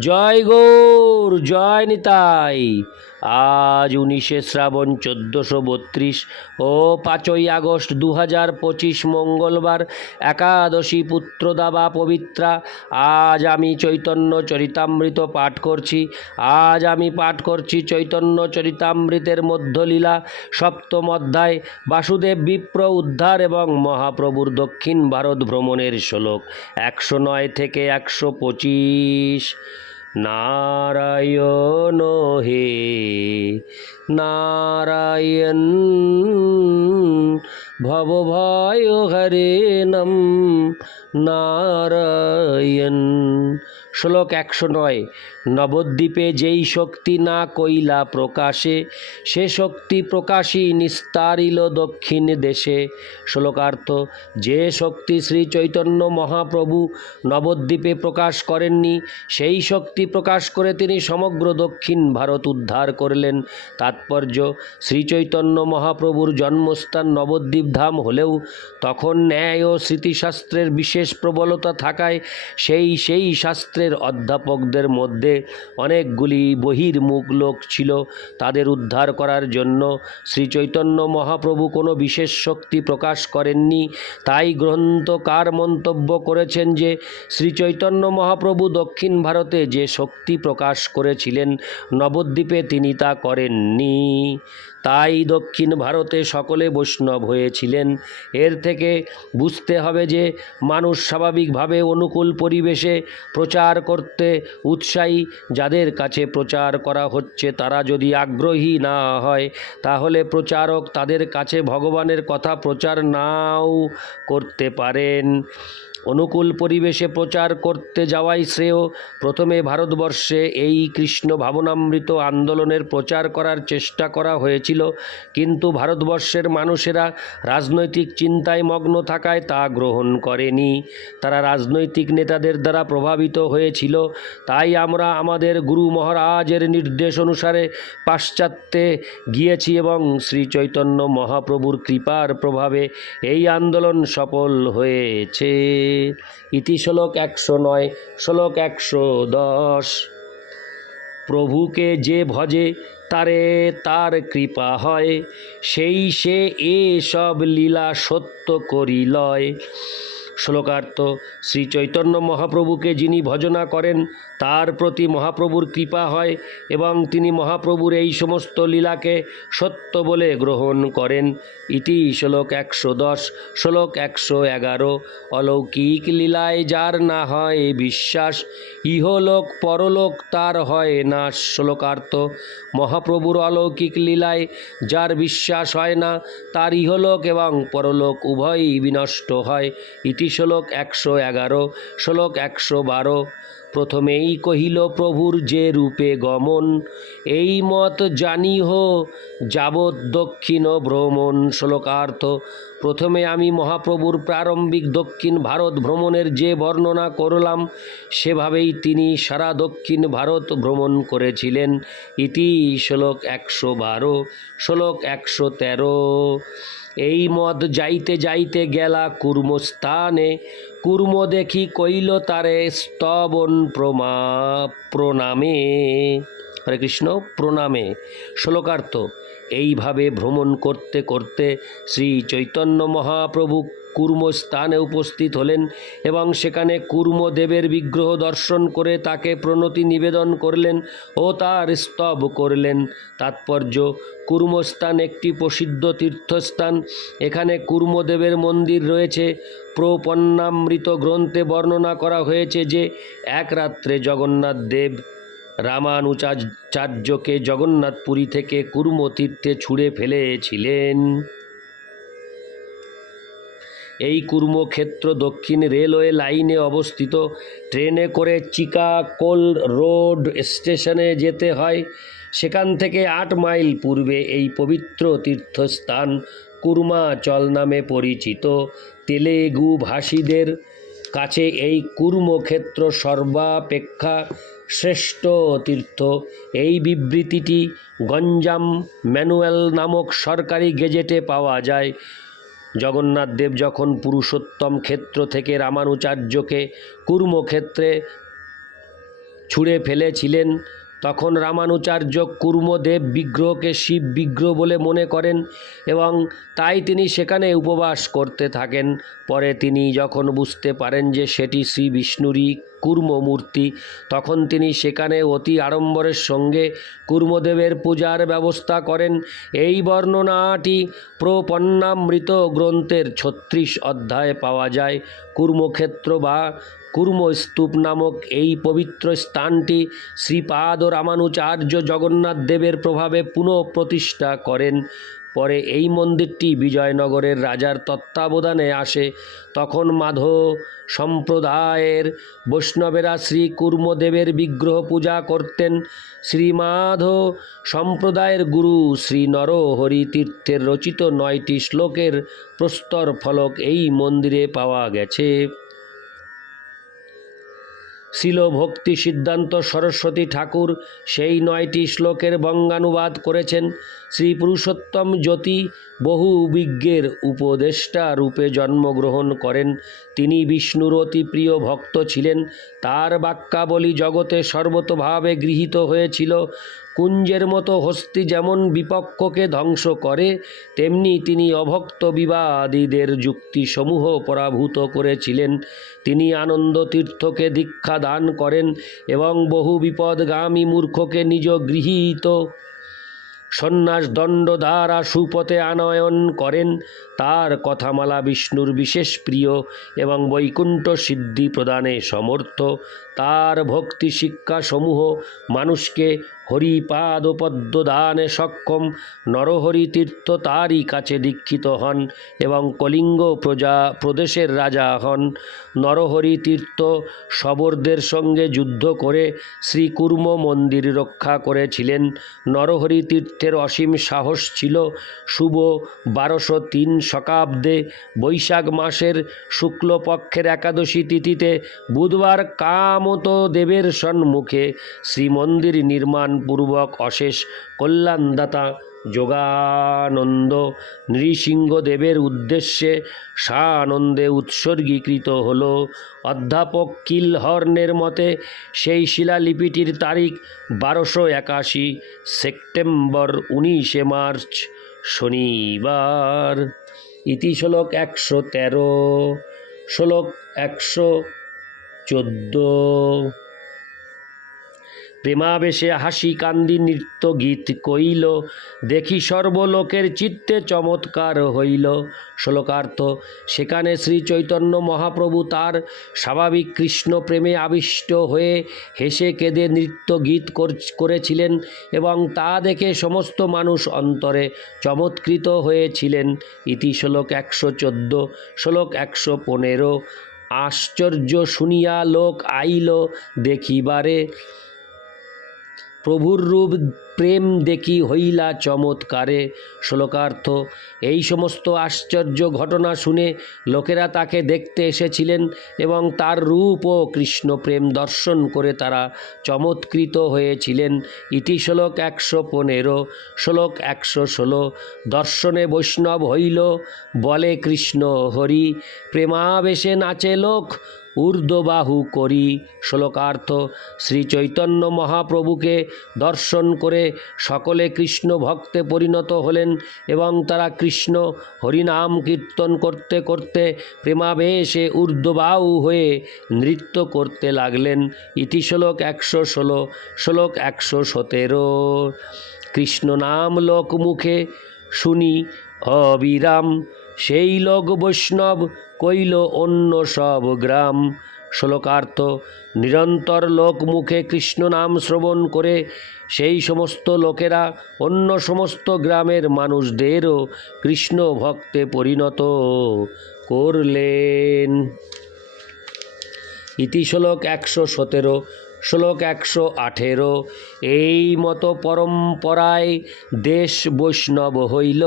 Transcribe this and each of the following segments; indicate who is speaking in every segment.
Speaker 1: জয় গৌর, জয় নিতাই। আজ উনিশে শ্রাবণ চোদ্দোশো বত্রিশ ও পাঁচই আগস্ট দু হাজার পঁচিশ মঙ্গলবার একাদশী পুত্রদাবা পবিত্রা। আজ আমি চৈতন্য চরিতামৃত পাঠ করছি। আজ আমি পাঠ করছি চৈতন্য চরিতামৃতের মধ্যলীলা, সপ্তম অধ্যায়, বাসুদেব বিপ্র উদ্ধার এবং মহাপ্রভুর দক্ষিণ ভারত ভ্রমণের শ্লোক। একশো নয় থেকে একশো পঁচিশ। নারায়ণ হে নারায়ণ। ভবভয় হরে নম নারায়ণ। শ্লোক একশো নয়, নবদ্বীপে যেই শক্তি না কইলা প্রকাশে, সে শক্তি প্রকাশী নিস্তারিল দক্ষিণ দেশে। শ্লোকার্থ, যে শক্তি শ্রী চৈতন্য মহাপ্রভু নবদ্বীপে প্রকাশ করেননি, সেই শক্তি প্রকাশ করে তিনি সমগ্র দক্ষিণ ভারত উদ্ধার করলেন। তাৎপর্য শ্রী চৈতন্য মহাপ্রভুর জন্মস্থান নবদ্বীপ ধাম হলেও তখন ন্যায় ও স্মৃতিশাস্ত্রের বিশেষ প্রবলতা থাকায় সেই সেই শাস্ত্রের অধ্যাপকদের মধ্যে অনেকগুলি বহির্মুখ লোক ছিল তাদের উদ্ধার করার জন্য। শ্রীচৈতন্য মহাপ্রভু কোনো বিশেষ শক্তি প্রকাশ করেননি। তাই গ্রন্থকার মন্তব্য করেছেন যে, শ্রীচৈতন্য মহাপ্রভু দক্ষিণ ভারতে যে শক্তি প্রকাশ করেছিলেন নবদ্বীপে তিনি তা করেননি। me তাই দক্ষিণ ভারতে সকলে বৈষ্ণব হয়েছিলেন। এর থেকে বুঝতে হবে যে, মানুষ স্বাভাবিকভাবে অনুকূল পরিবেশে প্রচার করতে উৎসাহী। যাদের কাছে প্রচার করা হচ্ছে, তারা যদি আগ্রহী না হয়, তাহলে প্রচারক তাদের কাছে ভগবানের কথা প্রচার নাও করতে পারেন। অনুকূল পরিবেশে প্রচার করতে যাওয়াই শ্রেয়। প্রথমে ভারতবর্ষে এই কৃষ্ণ ভাবনামৃত আন্দোলনের প্রচার করার চেষ্টা করা হয়েছিল। কিন্তু ভারতবর্ষের মানুষেরা রাজনৈতিক চিন্তায় মগ্ন থাকায় তা গ্রহণ করেনি। তারা রাজনৈতিক নেতাদের দ্বারা প্রভাবিত হয়েছিল। তাই আমরা আমাদের গুরু মহারাজের নির্দেশ অনুসারে পাশ্চাত্যে গিয়েছি এবং শ্রী চৈতন্য মহাপ্রভুর কৃপার প্রভাবে এই আন্দোলন সফল হয়েছে। ইতি শ্লোক একশো নয়, শ্লোক একশো দশ। প্রভুকে যে ভজে তারে তার কৃপা হয়। সেই সে এসব লীলা সত্য করিলয়। শ্লোকার্থ শ্রী চৈতন্য মহাপ্রভুকে যিনি ভজনা করেন, তার প্রতি মহাপ্রভুর কৃপা হয় এবং তিনি মহাপ্রভুর এই সমস্ত লীলাকে সত্য বলে গ্রহণ করেন। ইতি শ্লোক একশো দশ, শ্লোক একশো এগারো, অলৌকিক লীলায় যার না হয় বিশ্বাস, ইহলোক পরলোক তার হয় না শ্লোকার্থ, মহাপ্রভুর অলৌকিক লীলায় যার বিশ্বাস হয় না, তার ইহলোক এবং পরলোক উভয়ই বিনষ্ট হয়। ইতি শ্লোক একশো এগারো, শ্লোক একশো বারো। প্রথমেই কহিল, প্রভুর যে রূপে গমন, এই মত জানিহ, যাবৎ দক্ষিণ ভ্রমণ। শ্লোকার্থ, প্রথমে আমি মহাপ্রভুর প্রারম্ভিক দক্ষিণ ভারত ভ্রমণের যে বর্ণনা করলাম, সেভাবেই তিনি সারা দক্ষিণ ভারত ভ্রমণ করেছিলেন। ইতি শ্লোক একশো বারো, শ্লোক একশো তেরো। এই মদ যাইতে যাইতে গেলা কুর্মস্থানে। কুর্ম দেখি কইল তারে স্তবন প্রমা প্রণামে। হরে কৃষ্ণ, প্রণামে। শ্লোকার্থ, এইভাবে ভ্রমণ করতে করতে শ্রী চৈতন্য মহাপ্রভু কুর্ম স্থানে উপস্থিত হলেন এবং সেখানে কুর্মদেবের বিগ্রহ দর্শন করে তাকে প্রণতি নিবেদন করলেন ও তার স্তব করলেন। তাৎপর্য, কুর্মস্থান একটি প্রসিদ্ধ তীর্থস্থান। এখানে কুর্মদেবের মন্দির রয়েছে। প্রপন্নামৃত গ্রন্থে বর্ণনা করা হয়েছে যে, এক রাত্রে জগন্নাথ দেব রামানুচার্যকে জগন্নাথপুরী থেকে কুর্মতীর্থে ছুঁড়ে ফেলেছিলেন। এই কুর্মক্ষেত্র দক্ষিণ রেলওয়ে লাইনে অবস্থিত। ট্রেনে করে চিকাকোল রোড স্টেশনে যেতে হয়। সেখান থেকে আট মাইল পূর্বে এই পবিত্র তীর্থস্থান কুর্মাচল নামে পরিচিত। তেলেগু ভাষীদের কাছে এই কুর্মক্ষেত্র সর্বাপেক্ষা শ্রেষ্ঠ তীর্থ। এই বিবৃতিটি গঞ্জাম ম্যানুয়াল নামক সরকারি গেজেটে পাওয়া যায়। জগন্নাথ দেব যখন পুরুষোত্তম ক্ষেত্র থেকে রামানুচার্যকে কুর্মক্ষেত্রে ছুঁড়ে ফেলেছিলেন তখন রামানুচার্য কুর্মদেব বিগ্রহকে শিব বিগ্রহ বলে মনে করেন এবং তাই তিনি সেখানে উপবাস করতে থাকেন। পরে তিনি যখন বুঝতে পারেন যে সেটি শ্রী বিষ্ণুরই কুর্ম মূর্তি তখন তিনি সেখানে অতি আড়ম্বরের সঙ্গে কুর্মদেবের পূজার ব্যবস্থা করেন। এই বর্ণনাটি প্রপন্নামৃত গ্রন্থের ছত্রিশ অধ্যায়ে পাওয়া যায়। কুর্মক্ষেত্র বা কুর্মস্তূপ নামক এই পবিত্র স্থানটি শ্রীপাদ রামানুচার্য জগন্নাথ দেবের প্রভাবে পুনঃ প্রতিষ্ঠা করেন। পরে এই মন্দিরটি বিজয়নগরের রাজার তত্ত্বাবধানে আসে। তখন মাধব সম্প্রদায়ের বৈষ্ণবেরা শ্রী কুর্মদেবের বিগ্রহ পূজা করতেন। শ্রীমাধ সম্প্রদায়ের গুরু শ্রী নরহরি তীর্থের রচিত নয়টি শ্লোকের প্রস্তর ফলক এই মন্দিরে পাওয়া গেছে। শিল ভক্তি সিদ্ধান্ত সরস্বতী ঠাকুর সেই নয়টি শ্লোকের বঙ্গানুবাদ করেছেন শ্রী পুরুষোত্তম জ্যোতি। বহু বিজ্ঞের উপদেষ্টা রূপে জন্মগ্রহণ করেন। তিনি বিষ্ণুর অতি প্রিয় ভক্ত ছিলেন। তার বাক্যাবলী জগতে সর্বতভাবে গৃহীত হয়েছিল। কুঞ্জের মতো হস্তি যেমন বিপক্ষকে ধ্বংস করে, তেমনি তিনি অভক্ত বিবাদীদের যুক্তিসমূহ পরাভূত করেছিলেন। তিনি আনন্দ তীর্থকে দীক্ষা দান করেন এবং বহু বিপদগামী মূর্খকে নিজ গৃহীত সন্ন্যাস দণ্ড দ্বারা সুপথে আনয়ন করেন। তার কথামালা বিষ্ণুর বিশেষ প্রিয় এবং বৈকুণ্ঠ সিদ্ধি প্রদানে সমর্থ। তার ভক্তি শিক্ষাসমূহ মানুষকে হরিপাদ পদ্ম দানে সক্ষম নরহরি তীর্থ তারই কাছে দীক্ষিত হন এবং কলিঙ্গ প্রজা প্রদেশের রাজা হন। নরহরি তীর্থ শবরদের সঙ্গে যুদ্ধ করে শ্রীকুর্ম মন্দির রক্ষা করেছিলেন। নরহরি তীর্থের অসীম সাহস ছিল শুভ বারোশো তিন শকাব্দে বৈশাখ মাসের শুক্লপক্ষের একাদশী তিথিতে বুধবার কামত দেবের সম্মুখে শ্রীমন্দির নির্মাণপূর্বক অশেষ কল্যাণদাতা যোগানন্দ নৃসিংহদেবের উদ্দেশ্যে সানন্দে উৎসর্গীকৃত হল। অধ্যাপক কিলহর্নের মতে, সেই শিলালিপিটির তারিখ বারোশো একাশি সেপ্টেম্বর উনিশে মার্চ শনিবার। ইতি শ্লোক একশো তেরো। শ্লোক একশো চোদ্দ। প্রেমাবেশে হাসি কান্দি নৃত্য গীত কইল, দেখি সর্বলোকের চিত্তে চমৎকার হইল। শ্লোকার্থ, সেখানে শ্রী চৈতন্য মহাপ্রভু তার স্বাভাবিক কৃষ্ণ প্রেমে আবিষ্ট হয়ে হেসে কেঁদে নৃত্য গীত কর- করেছিলেন এবং তা দেখে সমস্ত মানুষ অন্তরে চমৎকৃত হয়েছিলেন। ইতি শ্লোক একশো চোদ্দ, শ্লোক একশো পনেরো, আশ্চর্য শুনিয়া লোক আইল দেখিবারে। প্রভুর রূপ প্রেম দেখি হইলা চমৎকারে। শ্লোকার্থ, এই সমস্ত আশ্চর্য ঘটনা শুনে লোকেরা তাকে দেখতে এসেছিলেন এবং তার রূপ ও কৃষ্ণ প্রেম দর্শন করে তারা চমৎকৃত হয়েছিলেন। ইতি শ্লোক একশো পনেরো, শ্লোক একশো ষোলো, দর্শনে বৈষ্ণব হইল, বলে কৃষ্ণ হরি, প্রেমাবেশে নাচে লোক ঊর্ধ্ববাহু করি শ্লোকার্থ শ্রী চৈতন্য মহাপ্রভুকে দর্শন করে সকলে কৃষ্ণ ভক্তে পরিণত হলেন এবং তারা কৃষ্ণ হরিনাম কীর্তন করতে করতে প্রেমাবেশে ঊর্ধ্ববাহু হয়ে নৃত্য করতে লাগলেন। ইতি শ্লোক একশো ষোলো, শ্লোক একশো সতেরো। কৃষ্ণ নাম লোক মুখে শুনি, অবিরাম সেই লোক বৈষ্ণব কইল অন্য সব গ্রাম। শ্লোকার্থ, নিরন্তর লোক মুখে কৃষ্ণ নাম শ্রবণ করে সেই সমস্ত লোকেরা অন্য সমস্ত গ্রামের মানুষদেরও কৃষ্ণ ভক্তে পরিণত করলেন। ইতি শ্লোক একশো সতেরো। শ্লোক একশো আঠেরো, এই মতো পরম্পরায় দেশ বৈষ্ণব হইল,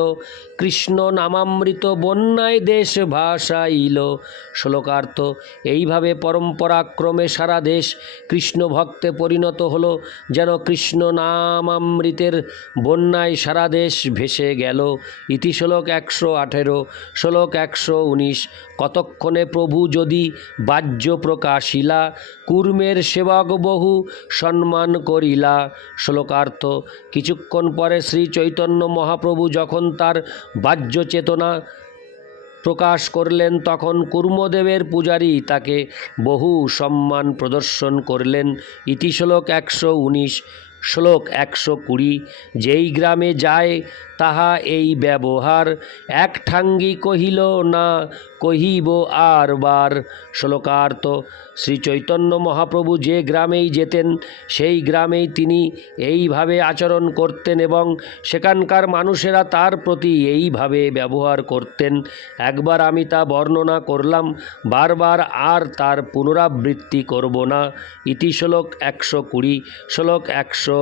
Speaker 1: কৃষ্ণ নামামৃত বন্যায় দেশ ভাসাইল। শ্লোকার্থ, এইভাবে পরম্পরাক্রমে সারা দেশ কৃষ্ণ ভক্তে পরিণত হলো, যেন কৃষ্ণ নামামৃতের বন্যায় সারা দেশ ভেসে গেল। ইতি শ্লোক একশো আঠেরো, শ্লোক একশো উনিশ, কতক্ষণে প্রভু যদি বাহ্য প্রকাশিলা, কুর্মের সেবক বহু সম্মান করিলা। শ্লোকার্থ, কিছুক্ষণ পরে শ্রী চৈতন্য মহাপ্রভু যখন তার বাহ্য চেতনা প্রকাশ করলেন, তখন কুর্মদেবের পূজারী তাকে বহু সম্মান প্রদর্শন করলেন। ইতিশ্লোক একশো উনিশ। শ্লোক একশো কুড়ি, যেই গ্রামে যায় তাহা এই ব্যবহার। এক ঠাঙ্গি কহিল, না, কহিব আর বার। শ্লোকার্থ শ্রী চৈতন্য মহাপ্রভু যে গ্রামেই যেতেন, সেই গ্রামেই তিনি এইভাবে আচরণ করতেন এবং সেখানকার মানুষেরা তার প্রতি এইভাবে ব্যবহার করতেন। একবার আমি তা বর্ণনা করলাম, বারবার আর তার পুনরাবৃত্তি করব না। ইতি শ্লোক একশো কুড়ি, শ্লোক একশো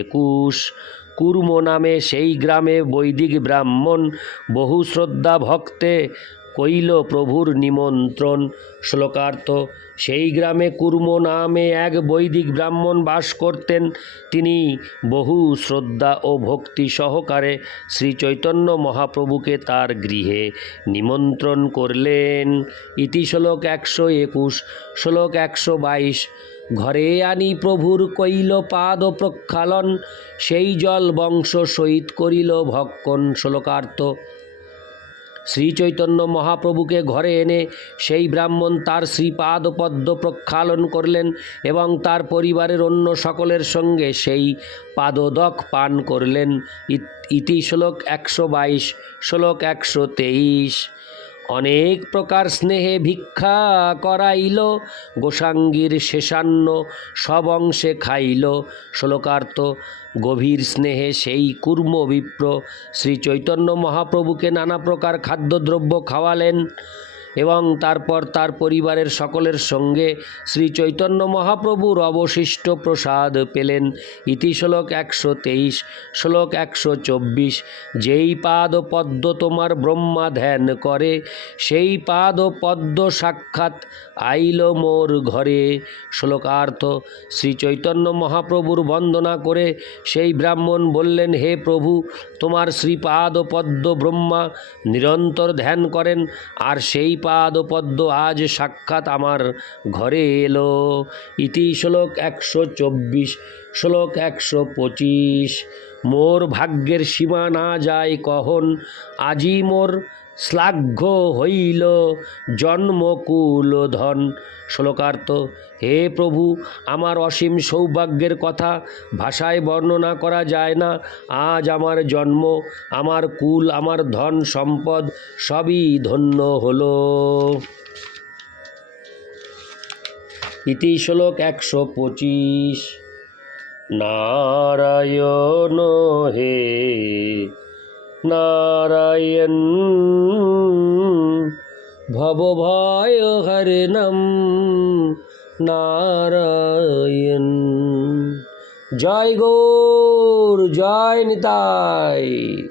Speaker 1: একুশ। কুর্ম নামে সেই গ্রামে বৈদিক ব্রাহ্মণ, বহু শ্রদ্ধা ভক্তে কইল প্রভুর নিমন্ত্রণ। শ্লোকার্থ, সেই গ্রামে কুর্ম নামে এক বৈদিক ব্রাহ্মণ বাস করতেন। তিনি বহু শ্রদ্ধা ও ভক্তি সহকারে শ্রী চৈতন্য মহাপ্রভুকে তার গৃহে নিমন্ত্রণ করলেন। ইতি শ্লোক একশো একুশ, শ্লোক একশো বাইশ। ঘরে আনি প্রভুর কইল পাদ প্রক্ষালন, সেই জল বংশ সহিত করিল ভক্ষণ শ্লোকার্থ। শ্রী চৈতন্য মহাপ্রভুকে ঘরে এনে সেই ব্রাহ্মণ তার শ্রীপাদ পদ্ম প্রক্ষালন করলেন এবং তার পরিবারের অন্য সকলের সঙ্গে সেই পাদদক পান করলেন। ইতি শ্লোক একশো বাইশ, শ্লোক একশো তেইশ। অনেক প্রকার স্নেহে ভিক্ষা করাইল, গোসাঙ্গীর শেষান্ন সব অংশে খাইল। শ্লোকার্ত গভীর স্নেহে সেই কুর্ম বিপ্র শ্রী চৈতন্য মহাপ্রভুকে নানা প্রকার খাদ্যদ্রব্য খাওয়ালেন। এবং তারপর তার পরিবারের সকলের সঙ্গে শ্রী চৈতন্য মহাপ্রভুর অবশিষ্ট প্রসাদ পেলেন। ইতি শ্লোক একশো তেইশ, শ্লোক একশো চব্বিশ, যেই পাদ পদ্ম তোমার ব্রহ্মা ধ্যান করে, সেই পাদ পদ্ম সাক্ষাৎ আইল মোর ঘরে। শ্লোকার্থ শ্রী চৈতন্য মহাপ্রভুর বন্দনা করে সেই ব্রাহ্মণ বললেন, হে প্রভু, তোমার শ্রীপাদ পদ্ম ব্রহ্মা নিরন্তর ধ্যান করেন, আর সেই পাদ পদ্ম আজ সাক্ষাৎ আমার ঘরে এলো। ইতি শ্লোক একশো চব্বিশ, শ্লোক একশো পঁচিশ। মোর ভাগ্যের সীমা না যায় কহন, আজি মোর শ্লাঘ্য হইল জন্মকুল ধন শ্লোকার্থ, হে প্রভু, আমার অসীম সৌভাগ্যের কথা ভাষায় বর্ণনা করা যায় না। আজ আমার জন্ম, আমার কুল, আমার ধন, সম্পদ সবই ধন্য হলো। ইতি শ্লোক একশো পঁচিশ। নারায়ণ হে নারায়ণ। ভবভয় হরিণম নারায়ণ। জয় গৌর জয় নিতাই।